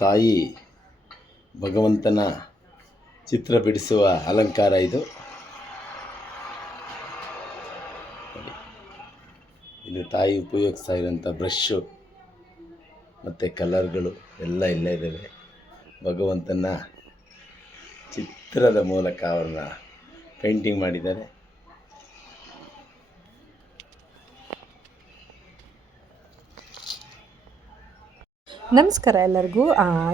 ತಾಯಿ ಭಗವಂತನ ಚಿತ್ರ ಬಿಡಿಸುವ ಅಲಂಕಾರ ಇದು. ಇಲ್ಲಿ ತಾಯಿ ಉಪಯೋಗಿಸ್ತಾ ಇರೋಂಥ ಬ್ರಷ್ಷು ಮತ್ತು ಕಲರ್ಗಳು ಎಲ್ಲ ಇಲ್ಲೇ ಇದ್ದಾವೆ. ಭಗವಂತನ ಚಿತ್ರದ ಮೂಲಕ ಅವ್ರನ್ನ ಪೇಂಟಿಂಗ್ ಮಾಡಿದ್ದಾರೆ. ನಮಸ್ಕಾರ ಎಲ್ಲರಿಗೂ.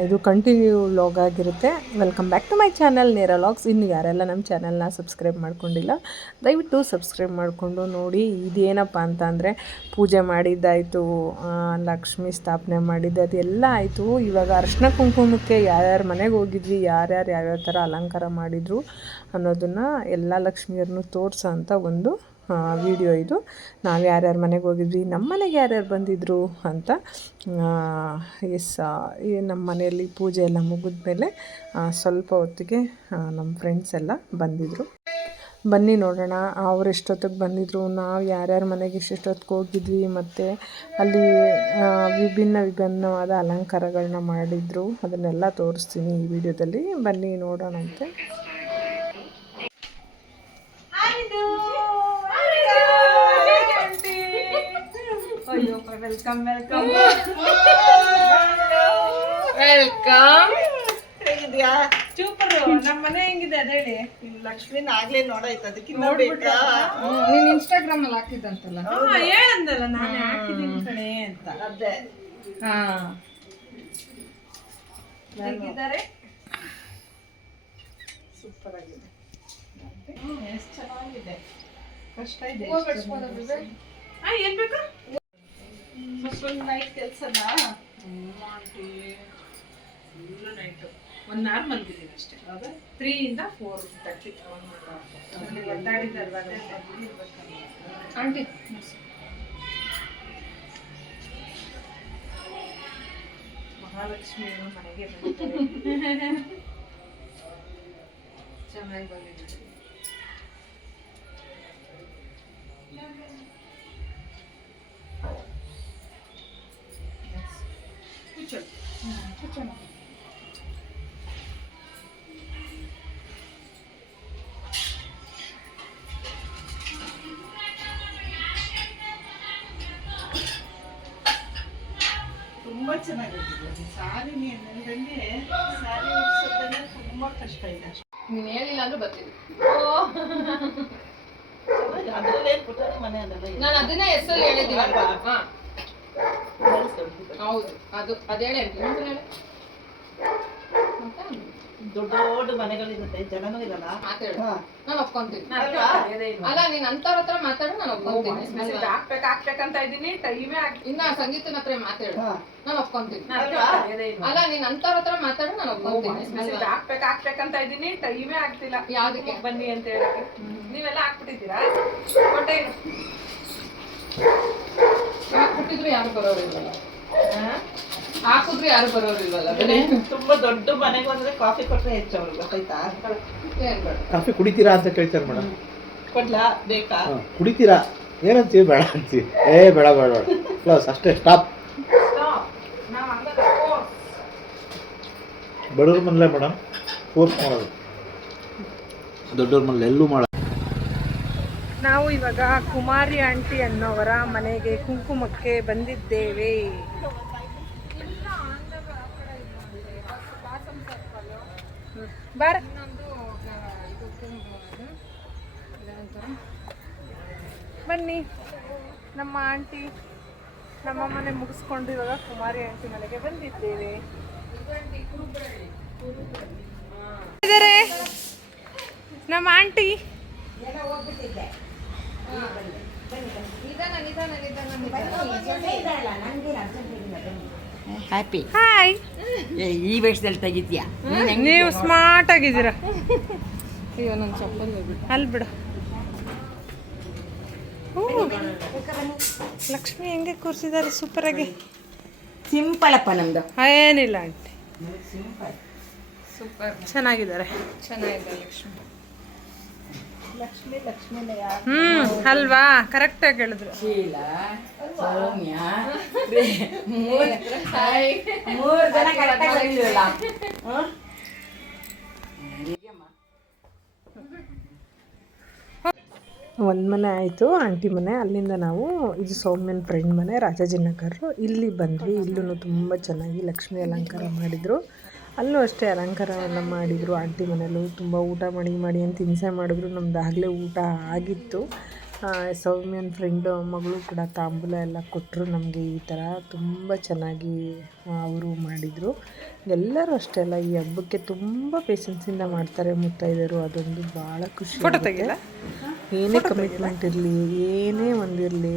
ಇದು ಕಂಟಿನ್ಯೂ ವ್ಲಾಗ್ ಆಗಿರುತ್ತೆ. Welcome back to my channel ನೇರ ವ್ಲಾಗ್ಸ್. ಇನ್ನು ಯಾರೆಲ್ಲ ನಮ್ಮ ಚಾನಲ್ನ ಸಬ್ಸ್ಕ್ರೈಬ್ ಮಾಡ್ಕೊಂಡಿಲ್ಲ ದಯವಿಟ್ಟು ಸಬ್ಸ್ಕ್ರೈಬ್ ಮಾಡಿಕೊಂಡು ನೋಡಿ. ಇದೇನಪ್ಪ ಅಂತ ಅಂದರೆ ಪೂಜೆ ಮಾಡಿದ್ದಾಯಿತು, ಲಕ್ಷ್ಮಿ ಸ್ಥಾಪನೆ ಮಾಡಿದ್ದು ಅದೆಲ್ಲ ಆಯಿತು. ಇವಾಗ ಅರ್ಶಿನ ಕುಂಕುಮಕ್ಕೆ ಯಾರ್ಯಾರ ಮನೆಗೆ ಹೋಗಿದ್ವಿ, ಯಾವ್ಯಾವ ಥರ ಅಲಂಕಾರ ಮಾಡಿದರು ಅನ್ನೋದನ್ನು ಎಲ್ಲ ಲಕ್ಷ್ಮಿಯರನ್ನು ತೋರಿಸೋ ಅಂಥ ಒಂದು ವಿಡಿಯೋ ಇದು. ನಾವು ಯಾರ್ಯಾರ ಮನೆಗೆ ಹೋಗಿದ್ವಿ, ನಮ್ಮ ಮನೆಗೆ ಯಾರ್ಯಾರು ಬಂದಿದ್ದರು ಅಂತ. ನಮ್ಮ ಮನೆಯಲ್ಲಿ ಪೂಜೆ ಎಲ್ಲ ಮುಗಿದ್ಮೇಲೆ ಸ್ವಲ್ಪ ಹೊತ್ತಿಗೆ ನಮ್ಮ ಫ್ರೆಂಡ್ಸ್ ಎಲ್ಲ ಬಂದಿದ್ದರು. ಬನ್ನಿ ನೋಡೋಣ ಅವ್ರು ಎಷ್ಟೊತ್ತಿಗೆ ಬಂದಿದ್ದರು, ನಾವು ಯಾರ್ಯಾರ ಮನೆಗೆ ಎಷ್ಟೊತ್ತಿಗೆ ಹೋಗಿದ್ವಿ, ಮತ್ತು ಅಲ್ಲಿ ವಿಭಿನ್ನವಾದ ಅಲಂಕಾರಗಳನ್ನ ಮಾಡಿದರು. ಅದನ್ನೆಲ್ಲ ತೋರಿಸ್ತೀನಿ ಈ ವಿಡಿಯೋದಲ್ಲಿ. ಬನ್ನಿ ನೋಡೋಣಂತೆ. ವೆಲ್ಕಮ್ ಹೇಗಿದ್ಯಾ? ಸೂಪರ್. ನಮ್ಮ ಮನೆ ಹೆಂಗಿದೆ ಅದ ಹೇಳಿ. ಲಕ್ಷ್ಮಿನ ಆಗ್ಲೇ ನೋಡಾಯ್ತು, ಅದಕ್ಕೆ ನೋಡ್ಬೇಕಾ? ನೀನ್ ಇನ್ಸ್ಟಾಗ್ರಾಮ್ ಅಲ್ಲಿ ಹಾಕಿದಂತಲ್ಲ, ಹೇಳಂದಲ್ಲ ನಾನು ಹಾಕಿದ್ದೀನಿ ಕಣೆ ಅಂತ. ಅದೇ ಹೇಗಿದ್ದಾರೆ? ಸೂಪರ್ ಆಗಿದೆ, ಎಷ್ಟು ಚೆನ್ನಾಗಿದೆ. ಕಷ್ಟ ಇದೆ. ಏನ್ ಬೇಕು? ನೈಟ್ ಕೆಲ್ಸನ ಫುಲ್ ನೈಟು 1 hour ಮಲಗಿದ್ದೀನಿ ಅಷ್ಟೇ. 3 ಇಂದ 4:30 ಆಂಟಿ ಮಹಾಲಕ್ಷ್ಮಿಯನ್ನು ಮನೆಗೆ ಬಂದಿದ್ದಾರೆ. ಚೆನ್ನಾಗಿ ಬಂದಿದ್ದೀವಿ. ತುಂಬಾ ಚೆನ್ನಾಗಿರ್ತಿದೆ ಸಾರಿ. ನನಗೆ ಸಾರಿ ಉಡ್ಸೋದನ್ನ ತುಂಬಾ ಕಷ್ಟ ಇದೆ. ನೀನ್ ಹೇಳಿಲ್ಲ ಅಂದ್ರೂ ಬರ್ತೀನಿ. ಅದ್ರಲ್ಲೇ ಪುಟಾಣಿ ಮನೆ ಅದಲ್ಲ, ನಾನು ಅದನ್ನೇ ಹೆಸರು ಹೇಳಿದ್ದೀನಿ. ಹೌದು, ಅದು ಹೇಳಿ ದೊಡ್ಡ ದೊಡ್ಡ ಮನೆಗಳಿರುತ್ತೆ, ಜನನೂ ಇರಲ್ಲ. ಮಾತಾಡು, ನಾನು ಒಪ್ಕೊಂತೀನಿ. ಅಲ್ಲ, ನೀನ್ ಅಂತವ್ರ ಹತ್ರ ಮಾತಾಡು, ನಾನು ಒಪ್ಕೊಂತೀನಿ. ಹಾಕ್ಬೇಕಂತ ಇದೀನಿ, ಟೈಮೇ ಇನ್ನ ಸಂಗೀತನ ಹತ್ರ ಮಾತಾಡು, ನಾನು ಒಪ್ಕೊಂತೀನಿ. ಅಲ್ಲ, ನೀನ್ ಅಂತವ್ರ ಹತ್ರ ಮಾತಾಡು, ನಾನು ಒಪ್ಕೊಂತೀನಿ. ಹಾಕ್ಬೇಕಂತ ಇದೀನಿ, ಟೈಮೇ ಆಗ್ತಿಲ್ಲ. ಯಾವ್ದಕ್ಕೆ ಬನ್ನಿ ಅಂತ ಹೇಳಕ್ಕೆ ನೀವೆಲ್ಲ ಹಾಕ್ಬಿಟ್ಟಿದ್ದೀರಾ? ಕೊಟ್ಟೆ ಹಾಕ್ಬಿಟ್ಟಿದ್ರು ಯಾರು ಬರೋರಿಲ್ವಲ್ಲ, ಹಾಕಿದ್ರು ಯಾರು ಬರೋರಿಲ್ವಲ್ಲ. ತುಂಬಾ ದೊಡ್ಡ ಮನೆಗೆ ಹೋದ್ರೆ ಕಾಫಿ ಕೊಟ್ರೆ ಹೆಚ್ಚು ಅವ್ರಿಗೆ, ಗೊತ್ತಾಯ್ತಾ? ಕಾಫಿ ಕುಡಿತೀರಾ ಅಂತ ಕೇಳ್ತಾರೆ ಮೇಡಮ್. ಕೊಡ್ಲಾ? ಬೇಕಾ? ಕುಡಿತೀರಾ ಏನಂತೀವಿ? ಬೇಡ ಅಂತೀವಿ. ಬೇಡ ಬೇಡ ಬೇಡ, ಕ್ಲೋಸ್ ಅಷ್ಟೇ, ಸ್ಟಾಪ್. ಬಡವ್ರ ಮನೇಲೆ ಮೇಡಮ್ ಫೋರ್ಸ್ ಮಾಡೋದು, ದೊಡ್ಡವ್ರ ಮನೇಲಿ ಎಲ್ಲೂ ಮಾಡೋದು. ನಾವು ಇವಾಗ ಕುಮಾರಿ ಆಂಟಿ ಅನ್ನೋವರ ಮನೆಗೆ ಕುಂಕುಮಕ್ಕೆ ಬಂದಿದ್ದೇವೆ. ಬಾರ ಬನ್ನಿ. ನಮ್ಮ ಆಂಟಿ ನಮ್ಮ ಮನೆ ಮುಗಿಸ್ಕೊಂಡು ಇವಾಗ ಕುಮಾರಿ ಆಂಟಿ ಮನೆಗೆ ಬಂದಿದ್ದೇವೆ. ಇದ್ದಾರೆ ನಮ್ಮ ಆಂಟಿ. ಹ್ಯಾಪಿ. ಹಾಯ್. ಈ ವಯಸ್ಸಲ್ಲಿ ತೆಗಿತೀಯಾ? ನೀವು ಸ್ಮಾರ್ಟ್ ಆಗಿದ್ದೀರಾ. ಅಯ್ಯೋ, ನನ್ನ ಚಪ್ಪಲ್ ಅಲ್ಲಿ ಬಿಡು. ಲಕ್ಷ್ಮಿ ಹೆಂಗೆ ಕೂರಿಸಿದ್ದಾರೆ ಸೂಪರ್ ಆಗಿ. ಸಿಂಪಲ್ ಅಪ್ಪ ನಮ್ದು. ಏನಿಲ್ಲ ಆಂಟಿ, ಸೂಪರ್ ಚೆನ್ನಾಗಿದ್ದಾರೆ. ಚೆನ್ನಾಗಿದೆ ಲಕ್ಷ್ಮಿ. ಲಕ್ಷ್ಮಿ ಲಕ್ಷ್ಮಿನೇ ಅಲ್ವಾ? ಕರೆಕ್ಟಾಗಿ ಹೇಳಿದ್ರು. ಶೀಲ ಸೌಮ್ಯ ಹಾಯ್. ಮೂರು ಜನ ಕರೆಕ್ಟಾಗಿ ಬಂದಿರಲ್ಲ ಒಂದು ಮನೆ ಆಯಿತು, ಆಂಟಿ ಮನೆ. ಅಲ್ಲಿಂದ ನಾವು ಇದು ಸೌಮ್ಯನ ಫ್ರೆಂಡ್ ಮನೆ ರಾಜಾಜಿನಗರ. ಇಲ್ಲಿ ಬಂದ್ವಿ. ಇಲ್ಲೂ ತುಂಬ ಚೆನ್ನಾಗಿ ಲಕ್ಷ್ಮೀ ಅಲಂಕಾರ ಮಾಡಿದರು. ಅಲ್ಲೂ ಅಷ್ಟೇ ಅಲಂಕಾರ ಎಲ್ಲ ಮಾಡಿದರು. ಆಂಟಿ ಮನೇಲೂ ತುಂಬ ಊಟ ಮಾಡಿ ಅಂತ ಹಿಂಸೆ ಮಾಡಿದ್ರು. ನಮ್ಮದಾಗಲೇ ಊಟ ಆಗಿತ್ತು. ಸೌಮ್ಯನ ಫ್ರೆಂಡು ಮಗಳು ಕೂಡ ತಾಂಬೂಲ ಎಲ್ಲ ಕೊಟ್ಟರು ನಮಗೆ. ಈ ಥರ ತುಂಬ ಚೆನ್ನಾಗಿ ಅವರು ಮಾಡಿದರು. ಎಲ್ಲರೂ ಅಷ್ಟೇ ಅಲ್ಲ, ಈ ಹಬ್ಬಕ್ಕೆ ತುಂಬ ಪೇಷನ್ಸಿಂದ ಮಾಡ್ತಾರೆ ಮುತ್ತೈದೆಯರು. ಅದೊಂದು ಭಾಳ ಖುಷಿ ಆಗುತ್ತೆ. ಏನೇ ಕಮಿಟ್ಮೆಂಟ್ ಇರಲಿ, ಏನೇ ಒಂದಿರಲಿ,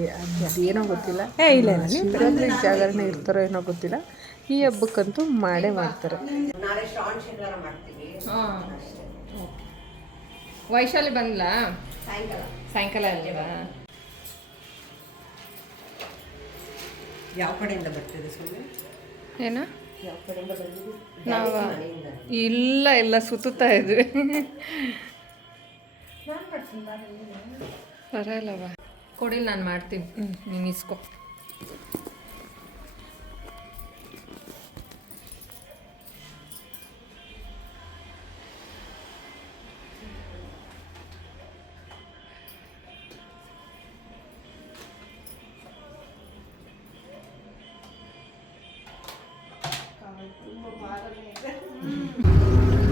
ಅದೇನೋ ಗೊತ್ತಿಲ್ಲ. ಇಲ್ಲ ಶಿವರಾತ್ರಿ ಜಾಗರಣೆ ಇರ್ತಾರೋ ಏನೋ ಗೊತ್ತಿಲ್ಲ, ಈ ಹಬ್ಬಕ್ಕಂತೂ ಮಾಡೇ ಮಾಡ್ತಾರೆ. ವೈಶಾಲಿ ಬಂದ್ಲಾ? ಸಾಯಂಕಾಲ ಅಲ್ವಾ? ಯಾವ ಕಡೆಯಿಂದ ಬರ್ತಿದೆ ಸೌಮ್ಯ? ಏನ ನಾವ ಇಲ್ಲ ಸುತ್ತಾ ಇದ್ವಿ. ಬರಲ್ಲವ ಕೊಡಿ, ನಾನು ಮಾಡ್ತೀನಿ. ನೀನು ಇಸ್ಕೊ.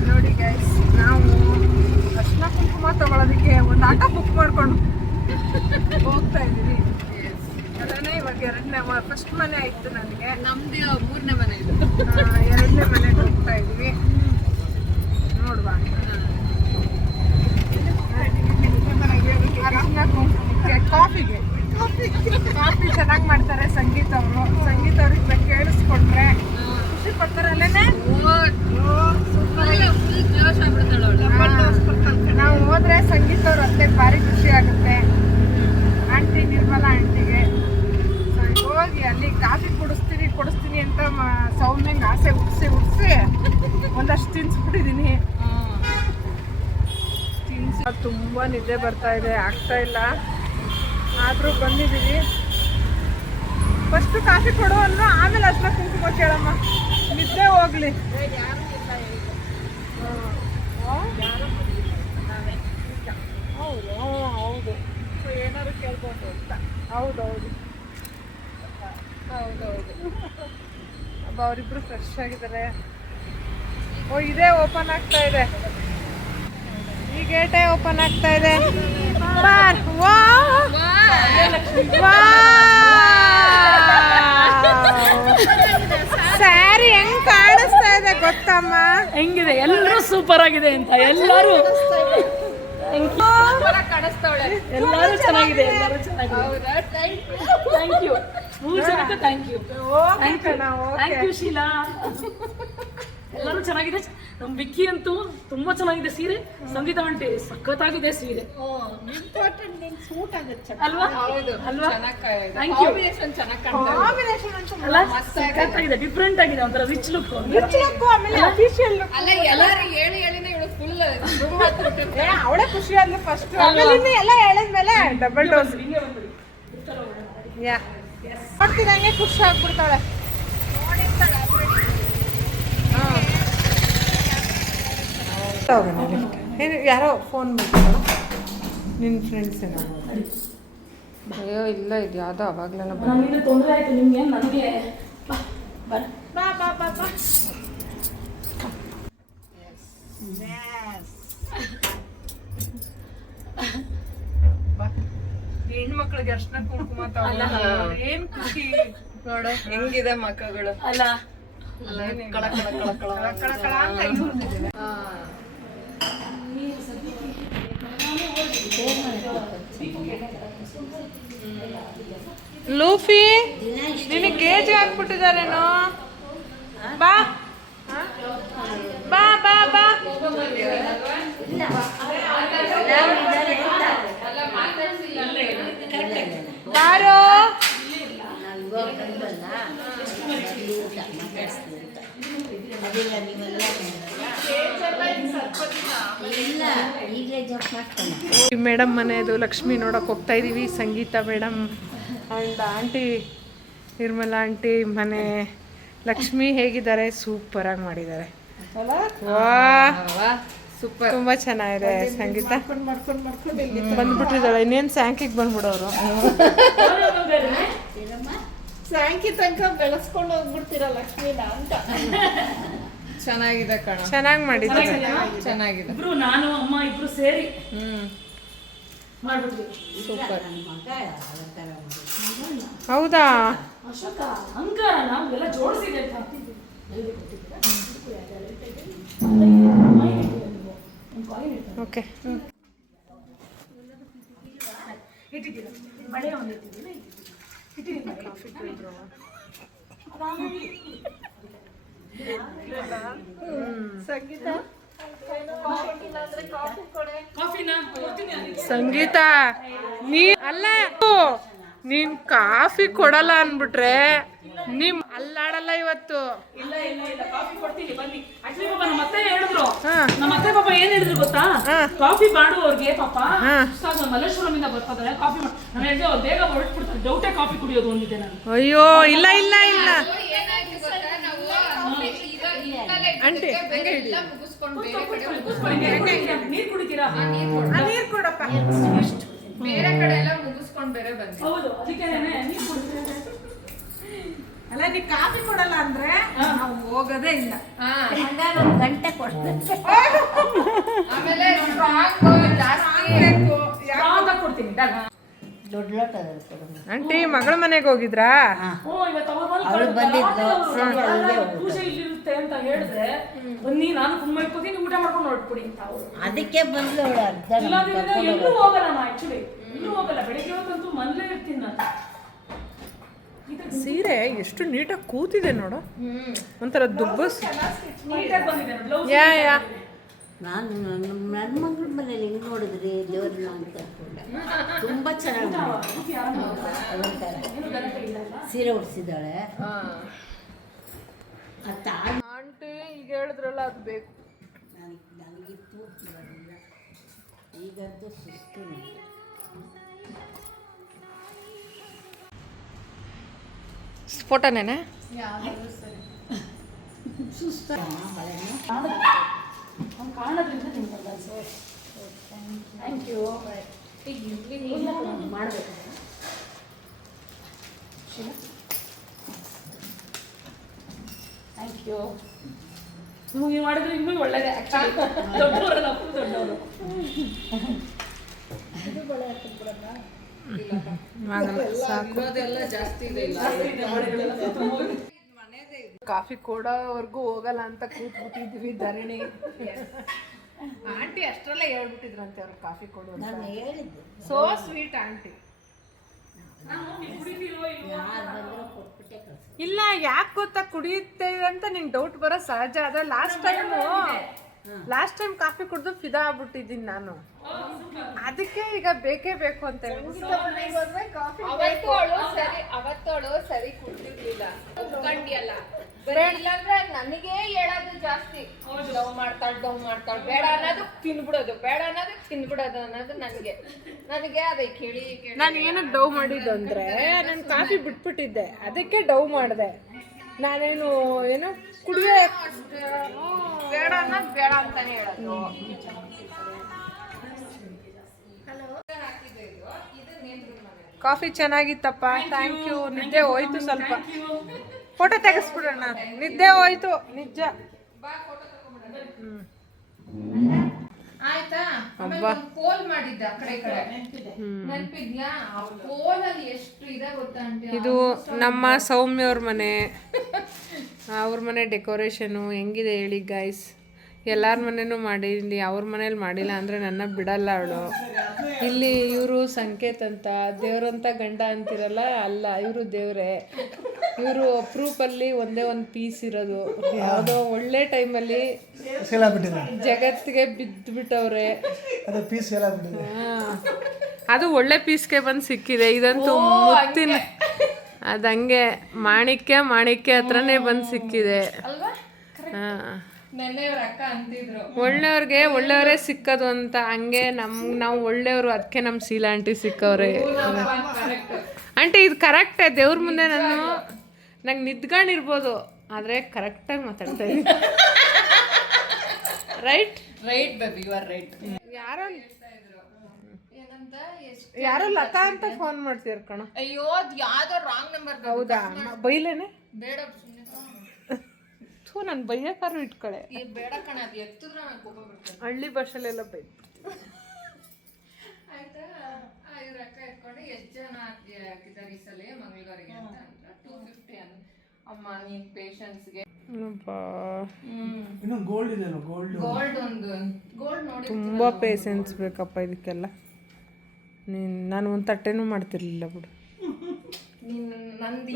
ನೋಡಿ ಗೈಸ್, ನಾವು ಅರ್ಶಿನ ಕುಂಕುಮ ತಗೊಳ್ಳೋದಕ್ಕೆ ಒಂದು ಆಟೋ ಬುಕ್ ಮಾಡ್ಕೊಂಡು ಹೋಗ್ತಾ ಇದ್ದೀವಿ. ಅದನ್ನೇ ಇವಾಗ 2ನೇ ಫಸ್ಟ್ ಮನೆ ಆಯಿತು ನನಗೆ. ನಮ್ದು 3ನೇ ಮನೆ ಇದು. 2ನೇ ಮನೆಗೆ ಹೋಗ್ತಾ ಇದ್ದೀವಿ. ನೋಡುವ, ಅರ್ಶಿನ ಕುಂಕುಮಕ್ಕೆ ಕಾಫಿ ಚೆನ್ನಾಗಿ ಮಾಡ್ತಾರೆ ಸಂಗೀತ ಅವ್ರಿಗೆ ಕೇಳಿಸ್ಕೊಂಡ್ರೆ ಖುಷಿ ಪಡ್ತಾರಲ್ಲೇನೆ. ನಾವು ಹೋದ್ರೆ ಸಂಗೀತ ಅವ್ರ ಅತ್ತೆ ಭಾರಿ ಖುಷಿ ಆಗುತ್ತೆ. ಆಂಟಿ ನಿರ್ಮಲಾ ಆಂಟಿಗೆ ಹೋಗಿ ಅಲ್ಲಿ ಕಾಫಿ ಕೊಡಿಸ್ತೀನಿ ಅಂತ ಸೌಮ್ಯಂಗೆ ಆಸೆ ಹುಡ್ಸಿ ಒಂದಷ್ಟು ತಿನ್ಸ್ಬಿಟ್ಟಿದ್ದೀನಿ. ತುಂಬ ನಿದ್ದೆ ಬರ್ತಾ ಇದೆ, ಆಗ್ತಾ ಇಲ್ಲ. ಆದರೂ ಬಂದಿದ್ದೀವಿ. ಫಸ್ಟು ಕಾಫಿ ಕೊಡು ಅನ್ನೋ, ಆಮೇಲೆ ಅರ್ಶಿನ ಕುಂಕುಮ ಕೇಳಮ್ಮ, ನಿದ್ದೆ ಹೋಗ್ಲಿ. ಹೌದು ಸೊ ಏನಾದ್ರು ಕೇಳ್ಬೋದು ಅಂತ. ಹೌದೌದು ಅಬ್ಬ, ಅವರಿಬ್ರು ಫ್ರೆಶ್ ಆಗಿದ್ದಾರೆ. ಇದೇ ಓಪನ್ ಆಗ್ತಾ ಇದೆ, ಈ ಗೇಟೇ ಓಪನ್ ಆಗ್ತಾ ಇದೆ. ಸ್ಯಾರಿ ಹೆಂಗ್ ಕಾಣಿಸ್ತಾ ಇದೆ ಗೊತ್ತಮ್ಮ? ಹೆಂಗಿದೆ? ಎಲ್ಲರೂ ಸೂಪರ್ ಆಗಿದೆ ಅಂತ ಎಲ್ಲರೂ ಎಲ್ಲರೂ ಚೆನ್ನಾಗಿದೆ. Thank you thank you Sheela. ಎಲ್ಲರೂ ಚೆನ್ನಾಗಿದೆ. ನಮ್ಮ ವಿಕ್ಕಿ ಅಂತೂ ತುಂಬಾ ಚೆನ್ನಾಗಿದೆ ಸೀರೆ. ಸಂಗೀತ ಆಂಟಿ ಸಖತ್ತಾಗಿದೆ ಸೀರೆ ಅಲ್ವಾ? Thank you. ಸಖತ್ತಾಗಿದೆ, ಡಿಫ್ರೆಂಟ್ ಆಗಿದೆ, ಒಂಥರ ರಿಚ್ ಲುಕ್. ಅವಳೇ ಖುಷಿ ಆದ್ಲು ಫಸ್ಟ್, ಎಲ್ಲ ಹೇಳಿದ್ಮೇಲೆ ಡಬಲ್ ಡೋಸ್ ಮಾಡ್ತಿದಂಗೆ ಖುಷಿ ಆಗ್ಬಿಡ್ತಾಳೆ. ಏನು ಯಾರೋ ಫೋನ್ ಮಾಡ್ತಾರ ನಿನ್ನ ಫ್ರೆಂಡ್ಸ್ ಏನೋ? ಅಯ್ಯೋ ಇಲ್ಲ, ಇದು ಯಾವುದೋ ಅವಾಗ್ಲೇ ನಮಗೆ ತೊಂದರೆ ಆಯ್ತು ನಿಮ್ಗೆ, ನನಗೆ ಹೆಣ್ಮಕ್ಳಿಗೆ ಅರ್ಶಿನ ಕುಂಕುಮ ಏನ್ ಖುಷಿ ನೋಡು ಹೆಂಗಿದೆ ಮಕ್ಕಳು. ಅಲ್ಲ ಲೂಫಿ ನಿನಗೆ ಗೇಜ್ ಹಾಕ್ಬಿಟ್ಟಿದಾರೇನೋ? ಬಾ ಬಾ ಬಾ ಬಾ. ಬಾರೋ ಮೇಡಮ್ ಮನೆಯದು ಲಕ್ಷ್ಮಿ ನೋಡಕ್ ಹೋಗ್ತಾ ಇದೀವಿ. Sangeetha madam and aunty Nirmala aunty ಮನೆ ಲಕ್ಷ್ಮಿ ಹೇಗಿದ್ದಾರೆ? ಸೂಪರಾಗಿ ಮಾಡಿದ್ದಾರೆ. ವಾ ಸೂಪರ್. ತುಂಬ ಚೆನ್ನಾಗಿದೆ. ಸಂಗೀತ ಬಂದ್ಬಿಟ್ಟಿದ್ದಾಳೆ. ಇನ್ನೇನು ಸ್ಯಾಂಕಿಗೆ ಬಂದ್ಬಿಡೋರು. ಸಾಯಂಕಿ ತನಕ ಬೆಳೆಸ್ಕೊಂಡು ಹೋಗ್ಬಿಡ್ತೀರ ಲಕ್ಷ್ಮಿನ ಅಂತ. ಚೆನ್ನಾಗಿದೆ ಕಣ. ಚೆನ್ನಾಗಿ ಮಾಡಿದ್ದಾರೆ. ಚೆನ್ನಾಗಿದೆ. ಇಬ್ರು ನಾನು ಅಮ್ಮ ಇಬ್ರು ಸೇರಿ ಮಾಡ್ಬಿಟ್ವಿ. ಸೂಪರ್. ಹೌದಾ? ಅಶೋಕ ಅಹಂಕಾರ ನಾವೆಲ್ಲ ಜೋಡಿಸಿದೆ ಅಂತ ಓಕೆ. ಇಟ್ಟಿದ್ದೀರ ಮಳೆ ಒಂದು ಇಟ್ಟಿದ್ದೀನ ಸಂಗೀತ ಕಾಫಿನಾ ಸಂಗೀತ ನೀ ಅಲ್ಲ ನೀನ್ ಕಾಫಿ ಕೊಡಲ್ಲ ಅನ್ಬಿಟ್ರೆ ನಿಮ್ ಅಲ್ಲಾಡಲ್ಲ ಇವತ್ತು. ಇಲ್ಲ ಇಲ್ಲ ಇಲ್ಲ ಕಾಫಿ ಕೊಡ್ತೀನಿ ಬನ್ನಿ. ಆಕ್ಚುಲಿ ಪಾಪ ನಮ್ಮ ಅತ್ತೆ ಹೇಳಿದ್ರು, ನಮ್ಮ ಅತ್ತೆ ಪಾಪ ಏನ್ ಹೇಳಿದ್ರು ಗೊತ್ತಾ, ಕಾಫಿ ಮಾಡುವವ್ರಿಗೆ ಪಾಪ ಮಲ್ಲೇಶ್ವರಮಿಂದ ಬರ್ತಾರೆ ಕಾಫಿ ಮಾಡಿ. ನಾನು ಹೇಳಿದೆ ಅವ್ರು ಬೇಗ ಹೊರಟ್ಬಿಡ್ತಾರೆ, ಡೌಟೇ ಕಾಫಿ ಕುಡಿಯೋದು ಅಂದಿದ್ದೆ ನಾನು. ಅಯ್ಯೋ ಇಲ್ಲ ಇಲ್ಲ ಇಲ್ಲ ಏನಾಯ್ತು ಗೊತ್ತಾ, ನಾವು ಆಂಟಿ ಎಲ್ಲ ಮುಗಿಸ್ಕೊಂಡು ಬೇರೆ ಕಡೆ ನೀರ್ ಕುಡಿತೀರಾ? ನೀರ್ ಕೊಡಪ್ಪ. ಬೇರೆ ಕಡೆ ಎಲ್ಲ ಮುಗಿಸ್ಕೊಂಡು ಬೇರೆ ಬಂದ್ವಿ. ಹೌದು, ಅದಕ್ಕೆ ನೀರ್ ಕುಡಿತೀರಾ? ಅಲ್ಲ ನೀ ಕಾಫಿ ಕೊಡಲ್ಲ ಅಂದ್ರೆ ನಾವು ಹೋಗೋದೇ ಇಲ್ಲ. ಹಂಗಾರೆ ಒಂದು ಗಂಟೆ ಕೊಡ್ತೇನೆ. ಆಮೇಲೆ ಸ್ಟ್ರಾಂಗ್ ಜಾಸ್ತಿ ಕೊಡ್ತೀನಿ. ದೊಡ್ಡ ಲೋಟ ಅದ ಕೊಡು. ಆಂಟಿ ಮಗಳ ಮನೆಗೆ ಹೋಗಿದ್ರಾ? ಅವಳು ಬಂದಿದ್ಲು. ಪೂಜೆ ಇಲ್ಲಿರುತ್ತೆ ಅಂತ ಹೇಳಿದ್ರೆ ಬನ್ನಿ ನಾನು ತುಂಬ ಇಟ್ಕೋತೀನಿ, ಊಟ ಮಾಡ್ಕೊಂಡು ಹೊರಟ್ಬಿಡಿ ಅಂತ ಅವರು. ಅದಕ್ಕೆ ಬಂದ್ಲು ಅವಳು. ಅರ್ಧ ಇಲ್ಲಾಂದ್ರೆ ಎಲ್ಲೂ ಹೋಗಲ್ಲ ನಾ. ಆಕ್ಚುಲಿ ಎಲ್ಲೂ ಹೋಗಲ್ಲ. ಬೆಳಿಗ್ಗೆ ಹೊತ್ತಂತೂ ಮನೇಲೇ ಇರ್ತೀನಿ ನಾನು. ಸೀರೆ ಎಷ್ಟು ನೀಟಾಗಿ ಕೂತಿದೆ ನೋಡು, ಒಂಥರ ದುಬ್ಬಸ್. ನೀಟಾಗಿ ಬಂದಿದೆ ಬ್ಲೌಸ್. ಯಾ ಯಾ ನಾನು ನನ್ನ ಮಗಳ ಮನೇಲಿ ಹೆಂಗ್ ನೋಡಿದ್ರಿ ದೇವ್ರನ್ನ ಅಂತ ಅನ್ಕೊಂಡೆ. ತುಂಬ ಚೆನ್ನಾಗಿ ಸೀರೆ ಉಡ್ಸಿದ್ದಾಳೆ. ಆಂಟಿ ಈಗ ಹೇಳಿದ್ರಲ್ಲ ಅದು ಬೇಕು. ನನಗಿತ್ತು ಬರಲಿಲ್ಲ. ಈಗಂತೂ ಸುಸ್ತು ನನಗೆ. ಫೋಟೋನೇನಾ? ಕಾರಣದಿಂದ ಥ್ಯಾಂಕ್ ಯು. ಮಾಡಬೇಕು ಥ್ಯಾಂಕ್ ಯು. ನೀವು ಮಾಡಿದ್ರೆ ಇನ್ನೂ ಒಳ್ಳೆಯದೇ. ಆ್ಯಕ್ಚುಲಿ ದೊಡ್ಡವರಲ್ಲ, ಅಪ್ಪು ದೊಡ್ಡವರು. ಜಾಸ್ತಿ ಇದೆ. ಕಾಫಿ ಕೊಡೋವರೆಗೂ ಹೋಗಲ್ಲ ಅಂತ ಕೂತ್ಬಿಟ್ಟಿದ್ವಿ ಧರಣಿ. ಆಂಟಿ ಅಷ್ಟರಲ್ಲೇ ಹೇಳ್ಬಿಟ್ಟಿದ್ರಂತೆ ಅವ್ರಿಗೆ ಕಾಫಿ ಕೊಡು. ನಾನು ಹೇಳಿದ್ದೆ ಸೋ ಸ್ವೀಟ್ ಆಂಟಿ. ಯಾರು ಬಂದರೂ ಕೊಟ್ಬಿಟ್ಟೆ ಕಳ್ಸಿ. ಇಲ್ಲ ಯಾಕೆ ಗೊತ್ತಾ ಕುಡಿಯುತ್ತೇವೆ ಅಂತ ನಿಂಗೆ ಡೌಟ್ ಬರೋ ಸಹಜ. ಅದ ಲಾಸ್ಟ್ ಟೈಮ್ ಕಾಫಿ ಕುಡಿದು ಫಿದಾ ಆಗ್ಬಿಟ್ಟಿದ್ದೀನಿ ನಾನು. ಅದಕ್ಕೆ ಈಗ ಬೇಕೇ ಬೇಕು ಅಂತ ಅವತ್ತೋಳು ಸರಿ ಕುಡ್ತಿರ್ಲಿಲ್ಲ. ಕುತ್ಕೊಂಡಿಯಲ್ಲ ಇಲ್ಲಾಂದ್ರೆ ನನಗೇ ಹೇಳೋದು ಜಾಸ್ತಿ. ಡೌ ಮಾಡ್ತಾಳೆ ಬೇಡ ಅನ್ನೋದು ತಿನ್ಬಿಡೋದು ಅನ್ನೋದು ನನಗೆ ಅದೇ ಕೇಳಿ ನಾನು ಏನಕ್ಕೆ ಡವ್ ಮಾಡಿದ್ದು ಅಂದ್ರೆ ನಾನು ಕಾಫಿ ಬಿಟ್ಬಿಟ್ಟಿದ್ದೆ, ಅದಕ್ಕೆ ಡವ್ ಮಾಡಿದೆ. ನಾನೇನು ಏನು ಕುಡಿಯೋ ಬೇಡ ಅನ್ನೋದು ಬೇಡ ಅಂತಾನೆ ಹೇಳೋದು. ಕಾಫಿ ಚೆನ್ನಾಗಿತ್ತಪ್ಪ, ಥ್ಯಾಂಕ್ ಯು. ನಿದ್ದೆ ಹೋಯ್ತು, ಸ್ವಲ್ಪ ಫೋಟೋ ತೆಗೆಸ್ಬಿಡೋಣ. ನಿದ್ದೆ ಹೋಯ್ತು ನಿಜ. ಆಯ್ತಾ? ಪೋಲ್ ಮಾಡಿದ್ದ ಆ ಕಡೆ ನೆನಪಿದ್ಯಾ? ಆ ಪೋಲಲ್ಲಿ ಎಷ್ಟು ಇದೆ ಗೊತ್ತಾ ಆಂಟಿ? ಇದು ನಮ್ಮ ಸೌಮ್ಯವ್ರ ಮನೆ. ಅವ್ರ ಮನೆ ಡೆಕೋರೇಷನು ಹೆಂಗಿದೆ ಹೇಳಿ ಗೈಸ್. ಎಲ್ಲರ ಮನೇನೂ ಮಾಡಿದ್ದೀನಿ, ಅವ್ರ ಮನೇಲಿ ಮಾಡಿಲ್ಲ ಅಂದರೆ ನನ್ನ ಬಿಡಲ್ಲ ಅವಳು. ಇಲ್ಲಿ ಇವರು ಸಂಕೇತ್ ಅಂತ ದೇವ್ರಂತ ಗಂಡ ಅಂತಿರಲ್ಲ, ಅಲ್ಲ ಇವರು ದೇವ್ರೆ. ಇವರು ಅಪ್ರೂಪಲ್ಲಿ ಒಂದೇ ಒಂದು ಪೀಸ್ ಇರೋದು. ಯಾವುದೋ ಒಳ್ಳೆ ಟೈಮಲ್ಲಿ ಜಗತ್ತಿಗೆ ಬಿದ್ದುಬಿಟ್ಟವ್ರೆ. ಅದು ಒಳ್ಳೆ ಪೀಸ್ಗೆ ಬಂದು ಸಿಕ್ಕಿದೆ. ಇದಂತೂ ಮುತ್ತಿನ ಅದಂಗೆ ಮಾಣಿಕ್ಯ ಹತ್ರನೇ ಬಂದು ಸಿಕ್ಕಿದೆ. ಹಾಂ, ಅಕ್ಕ ಅಂತಿದ್ರು ಒಳ್ಳೆಯವ್ರಿಗೆ ಒಳ್ಳೆಯವರೇ ಸಿಕ್ಕೋದು ಅಂತ. ಹಂಗೆ ನಾವು ಒಳ್ಳೆಯವರು, ಅದಕ್ಕೆ ನಮ್ಮ ಶೀಲಾ ಆಂಟಿ ಸಿಕ್ಕವ್ರೆ. ಆಂಟಿ ಇದು ಕರೆಕ್ಟೇ. ದೇವ್ರ ಮುಂದೆ ನಂಗೆ ನಿದ್ಕೊಂಡಿರ್ಬೋದು, ಆದರೆ ಕರೆಕ್ಟಾಗಿ ಮಾತಾಡ್ತಾ ಇದ್ದೀನಿ. Right baby you are right. ಯಾರೋ ಲತಾ ಅಂತ ಫೋನ್ ಮಾಡ್ತೀರ ಕಣ. ಅಯ್ಯೋ ಅದು ಯಾವ್ದೋ ರಾಂಗ್ ನಂಬರ್. ಹೌದಾ? ಬೈಲೇನೆ ಬೇಡ ನಾನು ಬೈಯಕಾರು ಇಟ್ಕಳೆ. ಬೇಡ ಕಣ, ಅದು ಎತ್ತಿದ್ರೆ ನಾನು ಕೋಪ ಬರ್ತೇನೆ. ಹಳ್ಳಿ ಭಾಷೆಲೆಲ್ಲ ಬೈ. ಆಯ್ತಾ? ಇವ್ರ ಅಕ್ಕ ಎತ್ಕೊಂಡು ಎಷ್ಟು ಜನ ಹಾಕಿದ್ದಾರೆ ಈ ಸಲ ಮಂಗಳಗೌರಿಗೆ ಅಂತ ಅಂದ್ರೆ 250 ಅಂತ. ಅಮ್ಮ ನೀನ್ ಪೇಷನ್ಸ್ಗೆ ಇನ್ನು ಗೋಲ್ಡ್ ಇದೆ, ಗೋಲ್ಡ್ ನೋಡಿ ತುಂಬ ಪೇಷನ್ಸ್ ಬೇಕಪ್ಪ ಇದಕ್ಕೆಲ್ಲ. ನಾನು ಒಂದು ತಟ್ಟೆನೂ ಮಾಡ್ತಿರ್ಲಿಲ್ಲ ಬಿಡು. ನಂದು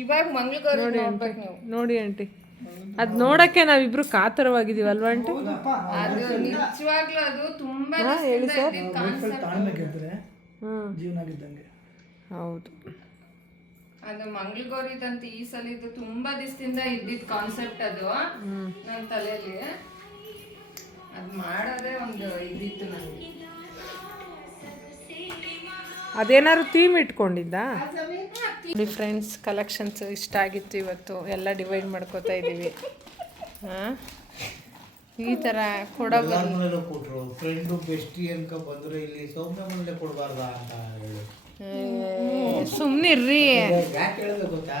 ಇವಾಗ ಮಂಗಳಗೌರಿ ನೋಡ್ಬೇಕು ನೀವು. ನೋಡಿ ಆಂಟಿ, ಅದು ನೋಡಕ್ಕೆ ನಾವಿಬ್ರು ಕಾತರವಾಗಿದ್ದೀವಲ್ವಾ ಆಂಟಿ? ಅದು ನಿಜವಾಗ್ಲೂ ಅದು ತುಂಬಾ ಹೇಳಿ ಸರ್. ತಾಳ್ಮೆ ಗೆದ್ರೆ ಜೀವನ ಆಗಿದ್ದಂಗೆ. ಹೌದು, ಅದು ಮಂಗಳಗೌರಿದಂತ ಈ ಸಲ ಇದು ತುಂಬಾ ದಿವಸದಿಂದ ಇದ್ದಿದ್ ಕಾನ್ಸೆಪ್ಟ್. ಅದು ನನ್ನ ತಲೆಯಲ್ಲಿ ಅದು ಮಾಡೋದೇ ಒಂದು ಇದಿತ್ತು ನನಗೆ. ಅದೇನಾದ್ರು ಥೀಮ್ ಇಟ್ಕೊಂಡಿದ್ದ? ಫ್ರೆಂಡ್ಸ್, ಕಲೆಕ್ಷನ್ಸ್ ಇಷ್ಟ ಆಗಿತ್ತು. ಇವತ್ತು ಎಲ್ಲ ಡಿವೈಡ್ ಮಾಡ್ಕೋತಾ ಇದ್ದೀವಿ. ಈ ಥರ ಕೊಡೋದು ಕೊಟ್ಟರು ಫ್ರೆಂಡು ಬೆಸ್ಟಿ ಅನ್ಕ ಬಂದ್ರೆ ಇಲ್ಲಿ ಸೌಮ್ಯ ಮನೇಲೆ ಕೊಡಬಾರ್ದ ಅಂತ ಹೇಳಿ ಸುಮ್ಮನಿರ್ರಿ. ಯಾಕೆ ಹೇಳಿದೆ ಗೊತ್ತಾ?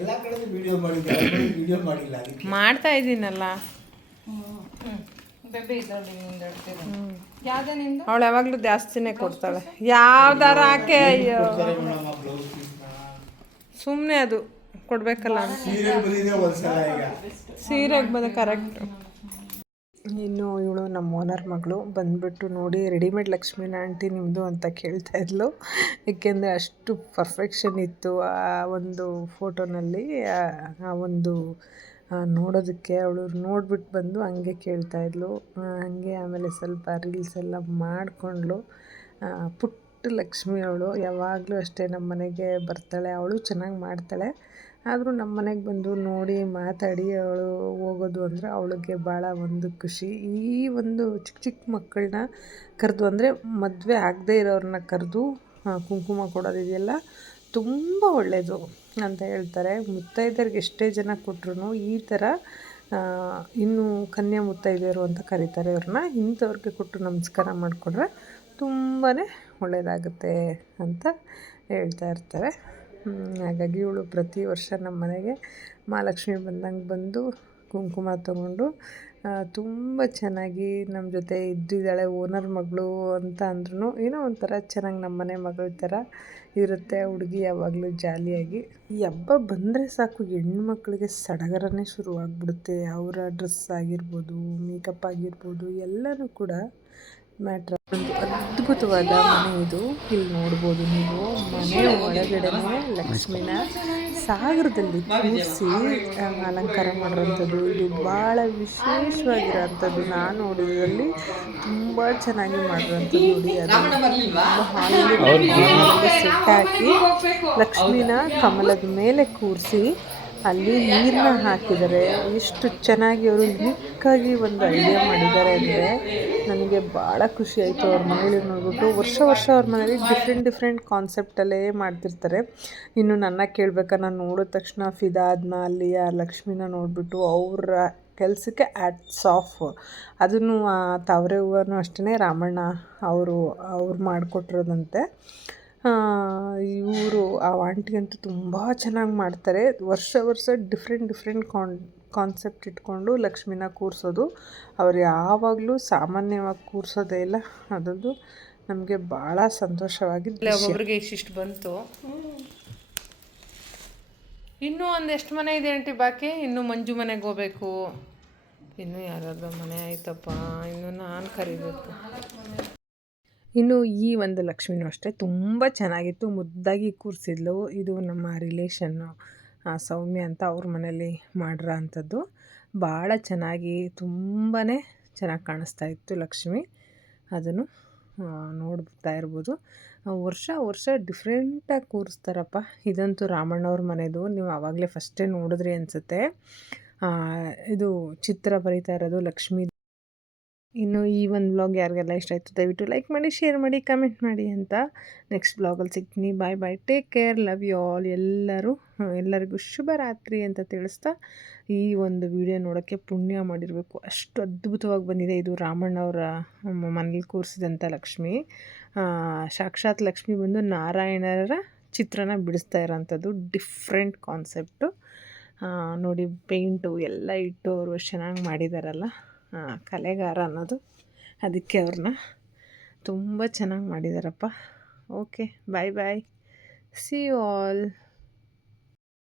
ಎಲ್ಲ ಕಡೆ ವಿಡಿಯೋ ಮಾಡಿಲ್ಲ ಅದಕ್ಕೆ ಮಾಡ್ತಾ ಇದ್ದೀನಲ್ಲ. ಬೇಬಿ ಇದ್ರಲ್ಲಿ ಯಾವ್ದೇ ನಿಂದು? ಅವಳು ಯಾವಾಗಲೂ ಜಾಸ್ತಿನೇ ಕೊಡ್ತಾಳೆ. ಯಾವ್ದಾರ ಹಾಕೆ. ಅಯ್ಯೋ ಸುಮ್ಮನೆ ಅದು ಕೊಡ್ಬೇಕಲ್ಲ ಅಂತ. ಸೀರೆಗೆ ಬಂದ ಕರೆಕ್ಟ್. ಇನ್ನು ಇವಳು ನಮ್ಮ ಓನರ್ ಮಗಳು ಬಂದುಬಿಟ್ಟು ನೋಡಿ ರೆಡಿಮೇಡ್ ಲಕ್ಷ್ಮೀನ ಆಂಟಿ ನಿಮ್ಮದು ಅಂತ ಕೇಳ್ತಾ ಇದ್ಲು. ಏಕೆಂದರೆ ಅಷ್ಟು ಪರ್ಫೆಕ್ಷನ್ ಇತ್ತು ಆ ಒಂದು ಫೋಟೋನಲ್ಲಿ. ಆ ಒಂದು ನೋಡೋದಕ್ಕೆ ಅವಳು ನೋಡ್ಬಿಟ್ಟು ಬಂದು ಹಂಗೆ ಕೇಳ್ತಾಯಿದ್ಲು. ಹಾಗೆ ಆಮೇಲೆ ಸ್ವಲ್ಪ ರೀಲ್ಸ್ ಎಲ್ಲ ಮಾಡಿಕೊಂಡ್ಳು. ಪುಟ್ಟ ಲಕ್ಷ್ಮಿ ಅವಳು. ಯಾವಾಗಲೂ ಅಷ್ಟೇ ನಮ್ಮ ಮನೆಗೆ ಬರ್ತಾಳೆ. ಅವಳು ಚೆನ್ನಾಗಿ ಮಾಡ್ತಾಳೆ. ಆದರೂ ನಮ್ಮ ಮನೆಗೆ ಬಂದು ನೋಡಿ ಮಾತಾಡಿ ಅವಳು ಹೋಗೋದು ಅಂದರೆ ಅವಳಿಗೆ ಭಾಳ ಒಂದು ಖುಷಿ. ಈ ಒಂದು ಚಿಕ್ಕ ಚಿಕ್ಕ ಮಕ್ಕಳನ್ನ ಕರೆದು, ಅಂದರೆ ಮದುವೆ ಆಗದೇ ಇರೋರನ್ನ ಕರೆದು ಕುಂಕುಮ ಕೊಡೋದಿದೆಯಲ್ಲ, ತುಂಬ ಒಳ್ಳೆಯದು ಅಂತ ಹೇಳ್ತಾರೆ. ಮುತ್ತೈದರಿಗೆ ಎಷ್ಟೇ ಜನ ಕೊಟ್ಟರು ಈ ಥರ ಇನ್ನು ಕನ್ಯಾ ಮುತ್ತೈದೆಯರು ಅಂತ ಕರೀತಾರೆ ಅವ್ರನ್ನ, ಇಂಥವ್ರಿಗೆ ಕೊಟ್ಟು ನಮಸ್ಕಾರ ಮಾಡಿಕೊಂಡ್ರೆ ತುಂಬಾ ಒಳ್ಳೆಯದಾಗುತ್ತೆ ಅಂತ ಹೇಳ್ತಾ ಇರ್ತಾರೆ. ಹಾಗಾಗಿ ಇವಳು ಪ್ರತಿ ವರ್ಷ ನಮ್ಮ ಮನೆಗೆ ಮಹಾಲಕ್ಷ್ಮಿ ಬಂದಂಗೆ ಬಂದು ಕುಂಕುಮ ತಗೊಂಡು ತುಂಬ ಚೆನ್ನಾಗಿ ನಮ್ಮ ಜೊತೆ ಇದ್ದಿದ್ದಾಳೆ. ಓನರ್ ಮಗಳು ಅಂತ ಅಂದ್ರೂ ಏನೋ ಒಂಥರ ಚೆನ್ನಾಗಿ ನಮ್ಮ ಮನೆ ಮಗಳ ಥರ ಇರುತ್ತೆ ಹುಡುಗಿ. ಯಾವಾಗಲೂ ಜಾಲಿಯಾಗಿ. ಈ ಹಬ್ಬ ಬಂದರೆ ಸಾಕು ಹೆಣ್ಮಕ್ಳಿಗೆ ಸಡಗರನೇ ಶುರುವಾಗ್ಬಿಡುತ್ತೆ. ಅವರ ಡ್ರೆಸ್ ಆಗಿರ್ಬೋದು, ಮೇಕಪ್ ಆಗಿರ್ಬೋದು, ಎಲ್ಲನೂ ಕೂಡ ಮ್ಯಾಟ್ರ್. ಒಂದು ಅದ್ಭುತವಾದ ಮನೆ ಇದು. ಇಲ್ಲಿ ನೋಡ್ಬೋದು ನೀವು, ಮನೆ ಒಳಗಡೆನೇ ಲಕ್ಷ್ಮಿನ ಸಾಗರದಲ್ಲಿ ಕೂರಿಸಿ ಅಲಂಕಾರ ಮಾಡಿರೋಂಥದ್ದು. ಇದು ಭಾಳ ವಿಶೇಷವಾಗಿರೋಂಥದ್ದು. ನಾನು ನೋಡಿದ್ರಲ್ಲಿ ತುಂಬ ಚೆನ್ನಾಗಿ ಮಾಡಿರೋಂಥದ್ದು. ನೋಡಿ, ಅದು ತುಂಬ ಹಾಲಲ್ಲಿ ಸೆಟ್ ಹಾಕಿ ಲಕ್ಷ್ಮಿನ ಕಮಲದ ಮೇಲೆ ಕೂರಿಸಿ ಅಲ್ಲಿ ನೀರನ್ನ ಹಾಕಿದ್ದಾರೆ. ಎಷ್ಟು ಚೆನ್ನಾಗಿ ಅವರು ಯುನಿಕ್ಕಾಗಿ ಒಂದು ಐಡಿಯಾ ಮಾಡಿದ್ದಾರೆ ಅಂದರೆ ನನಗೆ ಭಾಳ ಖುಷಿ ಆಯಿತು. ಅವ್ರ ಮನೇಲಿ ನೋಡ್ಬಿಟ್ಟು ವರ್ಷ ಅವ್ರ ಮನೇಲಿ ಡಿಫ್ರೆಂಟ್ ಕಾನ್ಸೆಪ್ಟಲ್ಲೇ ಮಾಡ್ತಿರ್ತಾರೆ. ಇನ್ನು ನನ್ನ ಕೇಳಬೇಕಾ, ನಾನು ನೋಡಿದ ತಕ್ಷಣ ಫಿದಾ ಆದ್ನ ಅಲ್ಲಿ ಆ ಲಕ್ಷ್ಮಿನ ನೋಡಿಬಿಟ್ಟು ಅವರ ಕೆಲಸಕ್ಕೆ ಆ್ಯಟ್ಸ್ ಆಫ್. ಅದನ್ನು ತಾವರೆ ಹೂವನೂ ಅಷ್ಟೇ ರಾಮಣ್ಣ ಅವ್ರು ಮಾಡಿಕೊಟ್ಟಿರೋದಂತೆ. ಇವರು ಆ ಆಂಟಿ ಅಂತೂ ತುಂಬ ಚೆನ್ನಾಗಿ ಮಾಡ್ತಾರೆ. ವರ್ಷ ಡಿಫ್ರೆಂಟ್ ಕಾನ್ಸೆಪ್ಟ್ ಇಟ್ಕೊಂಡು ಲಕ್ಷ್ಮಿನ ಕೂರಿಸೋದು. ಅವ್ರು ಯಾವಾಗಲೂ ಸಾಮಾನ್ಯವಾಗಿ ಕೂರಿಸೋದೇ ಇಲ್ಲ. ಅದೊಂದು ನಮಗೆ ಭಾಳ ಸಂತೋಷವಾಗಿದ್ದು. ಒಬ್ಬೊಬ್ರಿಗೆ ಇಷ್ಟಿಷ್ಟು ಬಂತು. ಇನ್ನೂ ಒಂದೆಷ್ಟು ಮನೆ ಇದೆ ಆಂಟಿ ಬಾಕಿ? ಇನ್ನೂ ಮಂಜು ಮನೆಗೆ ಹೋಗ್ಬೇಕು. ಇನ್ನೂ ಯಾರ್ಯಾರ್ದೋ ಮನೆ ಆಯ್ತಪ್ಪ, ಇನ್ನೂ ನಾನು ಕರಿಬೇಕು. ಇನ್ನು ಈ ಒಂದು ಲಕ್ಷ್ಮಿನೂ ಅಷ್ಟೇ ತುಂಬ ಚೆನ್ನಾಗಿತ್ತು. ಮುದ್ದಾಗಿ ಕೂರಿಸಿದ್ಲು. ಇದು ನಮ್ಮ ರಿಲೇಷನ್ನು ಸೌಮ್ಯ ಅಂತ, ಅವ್ರ ಮನೇಲಿ ಮಾಡಿರೋ ಅಂಥದ್ದು. ಭಾಳ ಚೆನ್ನಾಗಿ ತುಂಬಾ ಚೆನ್ನಾಗಿ ಕಾಣಿಸ್ತಾ ಇತ್ತು ಲಕ್ಷ್ಮಿ. ಅದನ್ನು ನೋಡ್ತಾ ಇರ್ಬೋದು. ವರ್ಷ ಡಿಫ್ರೆಂಟಾಗಿ ಕೂರಿಸ್ತಾರಪ್ಪ. ಇದಂತೂ ರಾಮಣ್ಣವ್ರ ಮನೆದು. ನೀವು ಆವಾಗಲೇ ಫಸ್ಟೇ ನೋಡಿದ್ರಿ ಅನಿಸುತ್ತೆ. ಇದು ಚಿತ್ರ ಬರೀತಾ ಇರೋದು ಲಕ್ಷ್ಮಿ ಇನ್ನು ಈ ಒಂದು ವ್ಲಾಗ್ ಯಾರಿಗೆಲ್ಲ ಇಷ್ಟ ಆಯಿತು ದಯವಿಟ್ಟು ಲೈಕ್ ಮಾಡಿ, ಶೇರ್ ಮಾಡಿ, ಕಮೆಂಟ್ ಮಾಡಿ ಅಂತ. ನೆಕ್ಸ್ಟ್ ವ್ಲಾಗಲ್ಲಿ ಸಿಗ್ತೀನಿ. Bye bye, take care, love you all. ಎಲ್ಲರಿಗೂ ಶುಭರಾತ್ರಿ ಅಂತ ತಿಳಿಸ್ತಾ, ಈ ಒಂದು ವಿಡಿಯೋ ನೋಡೋಕ್ಕೆ ಪುಣ್ಯ ಮಾಡಿರಬೇಕು, ಅಷ್ಟು ಅದ್ಭುತವಾಗಿ ಬಂದಿದೆ. ಇದು ರಾಮಣ್ಣವರ ಮನೇಲಿ ಕೂರಿಸಿದಂಥ ಲಕ್ಷ್ಮಿ. ಸಾಕ್ಷಾತ್ ಲಕ್ಷ್ಮಿ ಬಂದು ನಾರಾಯಣರ ಚಿತ್ರನ ಬಿಡಿಸ್ತಾ ಇರೋಂಥದ್ದು. ಡಿಫ್ರೆಂಟ್ ಕಾನ್ಸೆಪ್ಟು ನೋಡಿ. ಪೇಂಟು ಎಲ್ಲ ಇಟ್ಟು ಅವರು ಚೆನ್ನಾಗಿ ಮಾಡಿದಾರಲ್ಲ, ಕಲೆಗಾರ ಅನ್ನೋದು, ಅದಕ್ಕೆ ಅವ್ರನ್ನ ತುಂಬ ಚೆನ್ನಾಗಿ ಮಾಡಿದಾರಪ್ಪ. Okay, bye bye, see you all.